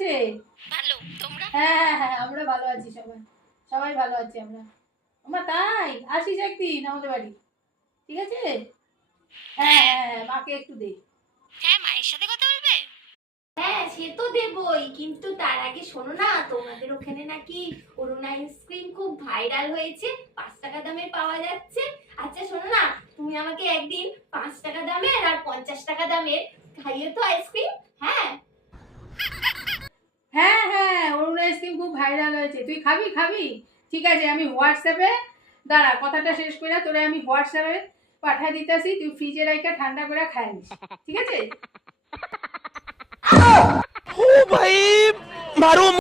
আছে? ভালো, তোমরা? হ্যাঁ হ্যাঁ, আমরা ভালো আছি, সবাই সবাই ভালো আছি আমরা। আমার তাই আসিস একদিন আমাদের বাড়ি, ঠিক আছে? হ্যাঁ হ্যাঁ হ্যাঁ, মাকে একটু দে। হ্যাঁ, মায়ের সাথে কথা বলবে? হ্যাঁ সে তো দেবই, কিন্তু তার আগে শোনো না, তোমাদের ওখানে নাকি অরুণ আইসক্রিম খুব ভাইরাল হয়েছে, 5 টাকা দামে পাওয়া যাচ্ছে। আচ্ছা শোনো না, তুমি আমাকে একদিন 5 টাকা দামের আর 50 টাকা দামের খাইয়ে তো আইসক্রিম। হ্যাঁ হ্যাঁ হ্যাঁ, অরুণ আইসক্রিম খুব ভাইরাল হয়েছে, তুই খাবি খাবি? ঠিক আছে, আমি হোয়াটসঅ্যাপে, দাঁড়া কথাটা শেষ করে তোরে আমি হোয়াটসঅ্যাপে পাঠিয়ে দিতেছি, তুই ফ্রিজে রাখা ঠান্ডা করে খাই নিস, ঠিক আছে? ओ भाई मारो